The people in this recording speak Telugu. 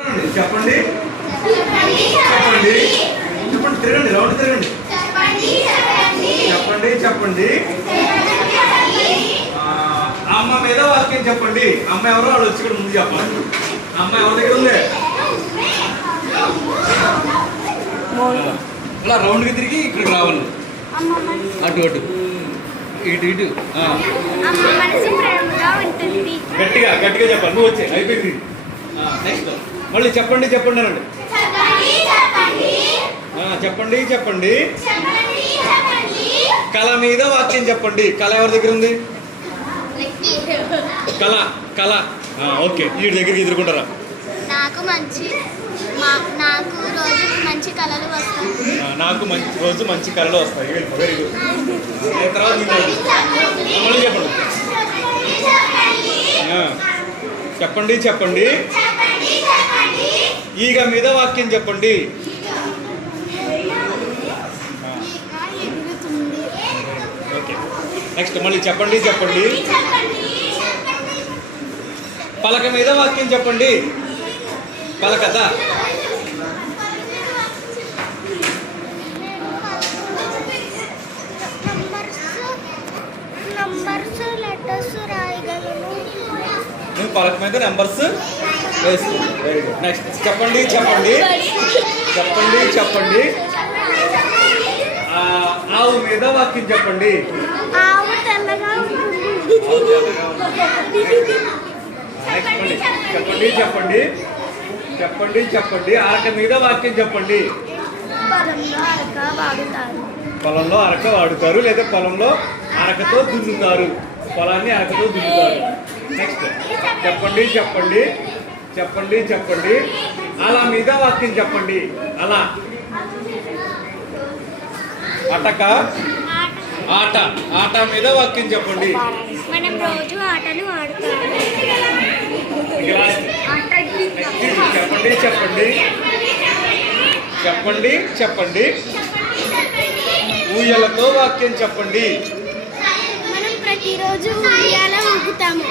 చెప్పండి చెప్పండి చెప్పండి తిరగండి రౌండ్ తిరగండి చెప్పండి చెప్పండి అమ్మ మీద వాక్యం చెప్పండి. అమ్మ ఎవరో వాళ్ళు వచ్చి ఇక్కడ ముందు చెప్పాలి. అమ్మ ఎవరి దగ్గర ఉంది? అలా రౌండ్కి తిరిగి ఇక్కడికి రావాలి. అటు అటు ఇటు ఇటు గట్టిగా గట్టిగా చెప్పాలి. నువ్వు వచ్చే అయిపోయింది. నెక్స్ట్ మళ్ళీ చెప్పండి చెప్పండి అనండి. చెప్పండి చెప్పండి కళ మీద వాక్యం చెప్పండి. కళ ఎవరి దగ్గర ఉంది? కళ కళ ఓకే. వీడి దగ్గరికి ఎదుర్కొంటారా? నాకు రోజు మంచి కళలు వస్తాయి. నాకు రోజు మంచి కళలు వస్తాయి. Very good. తర్వాత మళ్ళీ చెప్పండి. చెప్పండి చెప్పండి ఈగ మీద వాక్యం చెప్పండి. ఓకే నెక్స్ట్ మళ్ళీ చెప్పండి చెప్పండి పలక మీద వాక్యం చెప్పండి. పలకత నువ్వు పలక మీద నెంబర్స్ వేసుకో. Very good. నెక్స్ట్ చెప్పండి చెప్పండి చెప్పండి చెప్పండి ఆవు మీద వాక్యం చెప్పండి. చెప్పండి చెప్పండి చెప్పండి చెప్పండి అరక మీద వాక్యం చెప్పండి. పొలంలో అరక వాడుతారు లేదా పొలంలో అరకతో దున్నుతారు. పొలాన్ని అరకతో దున్నుతారు. నెక్స్ట్ చెప్పండి చెప్పండి చెప్పండి చెప్పండి అలా మీద వాక్యం చెప్పండి. అలా అటక ఆట ఆట మీద వాక్యం చెప్పండి. మనం రోజు ఆటలు ఆడుతాము. చెప్పండి చెప్పండి చెప్పండి చెప్పండి ఊయలతో వాక్యం చెప్పండి. మనం ప్రతిరోజు ఉయ్యాల ఊగుతాము.